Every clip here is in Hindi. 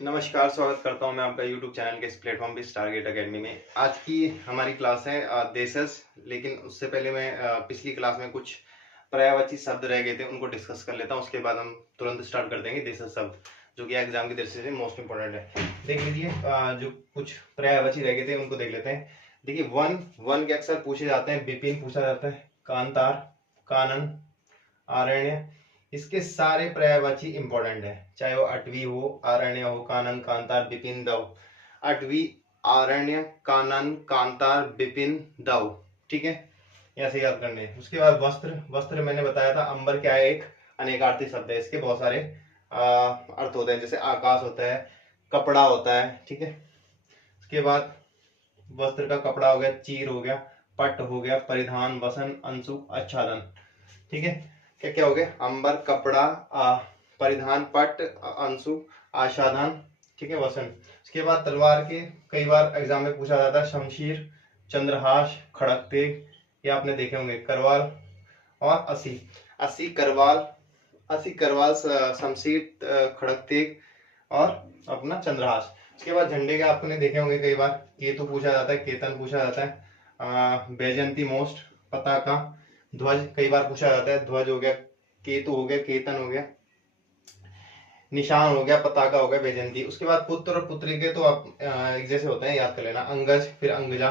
नमस्कार, स्वागत करता हूं मैं आपका YouTube चैनल के इस प्लेटफॉर्म पे स्टारगेट एकेडमी में। आज की हमारी क्लास है देशज। लेकिन उससे पहले मैं पिछली क्लास में कुछ पर्यायवाची शब्द रह गए थे, उनको डिस्कस कर लेता हूं। उसके बाद हम तुरंत स्टार्ट कर देंगे देशज शब्द, जो कि एग्जाम की दृष्टि से मोस्ट इंपोर्टेंट है। देख लीजिए, जो कुछ पर्यायवाची रह गए थे उनको देख लेते हैं। देखिए, वन वन के अक्सर पूछे जाते हैं। विपिन पूछा जाता है, कांतार, कानन, आरण्य। इसके सारे पर्यायवाची इंपॉर्टेंट है, चाहे वो अटवी हो, आरण्य हो, कानन, कांतार, विपिन, दव। अटवी, आरण्य, कानन, कांतार, विपिन, दव। ठीक है, ऐसे याद करने। उसके बाद वस्त्र। वस्त्र मैंने बताया था, अंबर क्या है, एक अनेकार्थी शब्द है। इसके बहुत सारे अर्थ होते हैं, जैसे आकाश होता है, कपड़ा होता है। ठीक है, उसके बाद वस्त्र का कपड़ा हो गया, चीर हो गया, पट हो गया, परिधान, वसन, अंशु, आच्छादन। ठीक है, क्या क्या हो गया, अंबर, कपड़ा, परिधान, पट, अंशु, आच्छादन। ठीक है, वसन। उसके बाद तलवार के कई बार एग्जाम में पूछा जाता है, शमशीर, चंद्रहास, खड़क तेग, ये आपने देखे होंगे। करवाल और अस्सी। अस्सी करवाल, अस्सी करवाल, शमशीर, खड़क तेग और अपना चंद्रहास। उसके बाद झंडे के आपने देखे होंगे कई बार, केतु पूछा जाता है, केतन पूछा जाता है, बैजंती मोस्ट, पताका, ध्वज कई बार पूछा जाता है। ध्वज हो गया, केतु हो गया, केतन हो गया, निशान हो गया, पताका हो गया, बैजंती। उसके बाद पुत्र और पुत्री के तो आप एक जैसे होते हैं, याद कर लेना। अंगज, फिर अंगजा,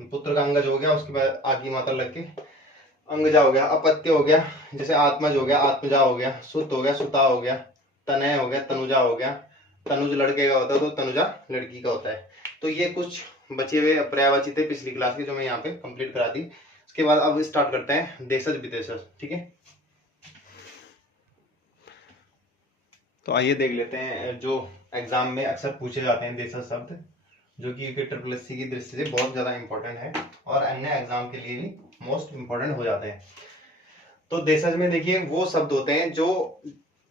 पुत्र का अंगज हो गया, उसके बाद आगे माता लग के अंगजा हो गया। अपत्य हो गया, जैसे आत्मज हो गया, आत्मजा हो गया। सुत हो गया, सुता हो गया। तनय हो गया, तनुजा हो गया। तनुज लड़के का होता है तो तनुजा लड़की का होता है। तो ये कुछ बचे हुए पर्यायवाची थे पिछली क्लास के, जो मैं यहाँ पे कंप्लीट करा दी। उसके बाद अब स्टार्ट करते हैं देशज विदेशज। ठीक है, तो आइए देख लेते हैं जो एग्जाम में अक्सर पूछे जाते हैं देशज शब्द, जो कि ट्रिपल एससी की दृष्टि से बहुत ज्यादा इंपॉर्टेंट है और अन्य एग्जाम के लिए भी मोस्ट इंपॉर्टेंट हो जाते हैं। तो देशज में देखिए, वो शब्द होते हैं जो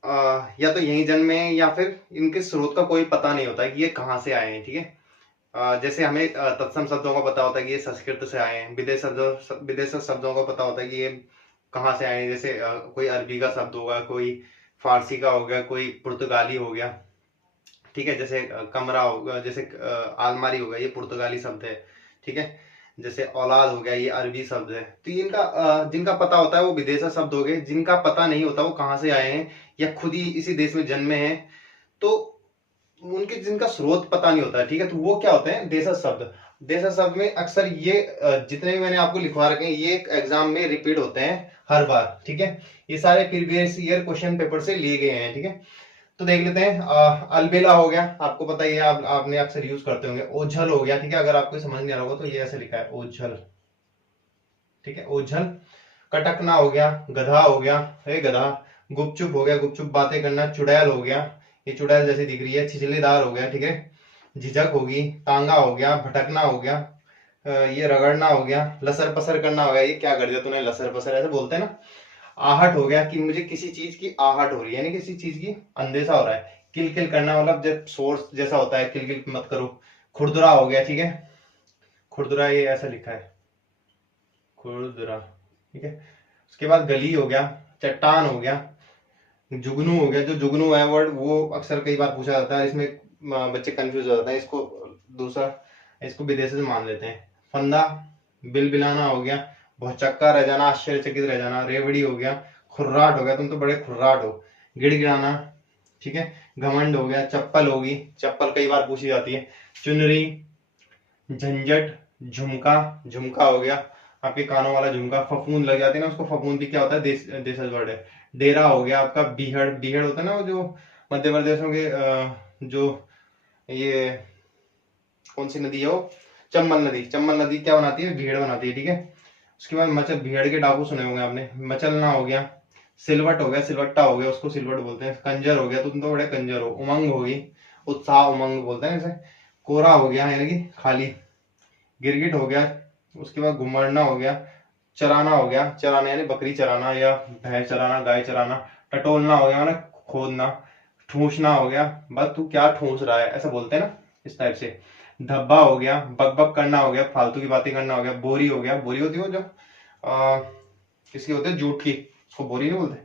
या तो यहीं जन्मे हैं या फिर इनके स्रोत का कोई पता नहीं होता है कि ये कहाँ से आए हैं। ठीक है, जैसे हमें तत्सम शब्दों का पता होता है कि ये संस्कृत से आए हैं। विदेश शब्दों का पता होता है कि ये कहाँ से आए हैं। जैसे कोई अरबी का शब्द होगा, कोई फारसी का हो गया, कोई पुर्तगाली हो गया। ठीक है, जैसे कमरा होगा, जैसे आलमारी हो गया, ये पुर्तगाली शब्द है। ठीक है, जैसे औलाद हो गया, ये अरबी शब्द है। तो इनका जिनका पता होता है वो विदेशी शब्द हो गए। जिनका पता नहीं होता वो कहाँ से आए हैं या खुद ही इसी देश में जन्मे हैं, तो उनके जिनका स्रोत पता नहीं होता है। ठीक है, तो वो क्या होते हैं, देशज शब्द। देशज शब्द में अक्सर ये जितने भी मैंने आपको लिखवा रखे हैं, ये एग्जाम में रिपीट होते हैं हर बार। ठीक है, ये सारे प्रीवियस ईयर क्वेश्चन पेपर से लिए गए हैं। ठीक है, तो देख लेते हैं। अलबेला हो गया, आपको पता ही है, आपने अक्सर यूज करते होंगे। ओझल हो गया। ठीक है, अगर आपको समझ नहीं आ रहा होगा तो ये ऐसे लिखा है, ओझल। ठीक है, ओझल। कटकना हो गया, गधा हो गया, है गधा। गुपचुप हो गया, गुपचुप बातें करना। चुड़ैल हो गया, ये चुड़ैल जैसी दिख रही है। छिछलेदार हो गया। ठीक है, झिझक होगी। तांगा हो गया, भटकना हो गया, ये रगड़ना हो गया। लसर पसर करना हो गया, ये क्या कर दिया तूने, लसर पसर ऐसे बोलते हैं ना। आहट हो गया कि मुझे किसी चीज की आहट हो रही है, यानी किसी चीज की अंदेशा हो रहा है। किल किल करना मतलब जब सोर्स जैसा होता है, किल किल मत करो। खुरदुरा हो गया। ठीक है, खुरदुरा ये ऐसा लिखा है, खुरदुरा। ठीक है, उसके बाद गली हो गया, चट्टान हो गया, जुगनू हो गया। जो जुगनू है वर्ड, वो अक्सर कई बार पूछा जाता है, इसमें बच्चे कंफ्यूज हो जाते हैं। इसको दूसरा, इसको विदेशी से मान लेते हैं। फंदा, बिलबिलाना हो गया, भौचक्का रह जाना, आश्चर्यचकित रह जाना। रेवड़ी हो गया, खुर्राट हो गया, तुम तो बड़े खुर्राट हो। गिड़गिड़ाना। ठीक है, घमंड हो गया। चप्पल होगी, चप्पल कई बार पूछी जाती है। चुनरी, झंझट, झुमका, झुमका हो गया, आपके कानों वाला झुमका। फफूंद लग जाती है ना, उसको फफूंद भी क्या होता है, देशज वर्ड है। डेरा हो गया आपका। बीहड़, बीहड़ होता है ना वो जो मध्य प्रदेशों के जो ये कौन सी नदी है वो, चंबल नदी। चंबल नदी क्या बनाती है, भीड़ बनाती है। ठीक है, उसके बाद मचल, भीड़ के डाकू सुने होंगे आपने। मचलना हो गया। सिलवट हो गया, सिलवट्टा हो गया, उसको सिलवट बोलते हैं। कंजर हो गया, तुम तो बड़े कंजर हो। उमंग होगी, उत्साह, उमंग बोलते हैं जैसे। कोरा हो गया, यानी कि खाली। गिरगिट हो गया, उसके बाद घुमड़ना हो गया। चराना हो गया, चराना यानी बकरी चराना या भैंस चराना, गाय चराना। टटोलना हो गया, मतलब खोदना। ठूसना हो गया, बस तू क्या ठूस रहा है, ऐसा बोलते हैं ना, इस टाइप से। धब्बा हो गया, बकबक करना हो गया, फालतू की बातें करना हो गया। बोरी हो गया, बोरी होती है वो जो किसकी होती है, जूट की, उसको बोरी नहीं बोलते।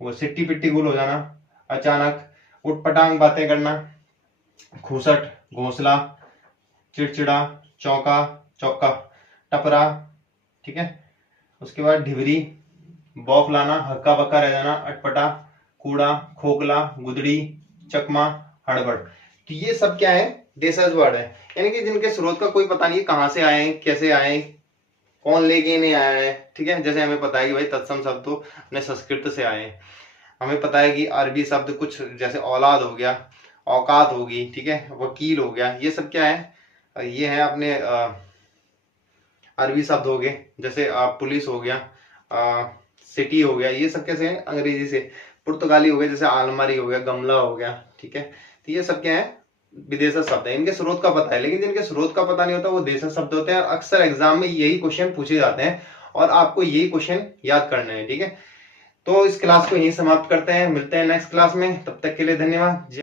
वो सिट्टी पिट्टी गुल हो जाना। अचानक, उठपटांग बातें करना। खूसट, घोंसला, चिड़चिड़ा, चौका, चौका, टपरा, ठीक है। उसके बाद ढिबरी, बौखलाना, हक्का बक्का रह जाना, अटपटा, कूड़ा, खोखला, गुदड़ी, चकमा, हड़बड़। तो ये सब क्या है, देशज वर्ड है, यानी कि जिनके स्रोत का कोई पता नहीं, कहाँ से आए, कैसे आए, कौन लेके इन्हें आया है, ठीक है। जैसे हमें पता है कि भाई तत्सम शब्द तो अपने संस्कृत से आए हैं, हमें पता है कि अरबी शब्द कुछ जैसे औलाद हो गया, औकात होगी, ठीक है, वकील हो गया, ये सब क्या है, ये है अपने अरबी शब्द हो गए, जैसे पुलिस हो गया, सिटी हो गया, ये सब कैसे है, अंग्रेजी से। पुर्तगाली हो गया, जैसे आलमारी हो गया, गमला हो गया, ठीक है। तो ये सब क्या है, विदेशज शब्द है, इनके स्रोत का पता है, लेकिन जिनके स्रोत का पता नहीं होता वो देशज शब्द होते हैं, और अक्सर एग्जाम में यही क्वेश्चन पूछे जाते हैं और आपको यही क्वेश्चन याद करने हैं, ठीक है। तो इस क्लास को यहीं समाप्त करते हैं, मिलते हैं नेक्स्ट क्लास में, तब तक के लिए धन्यवाद।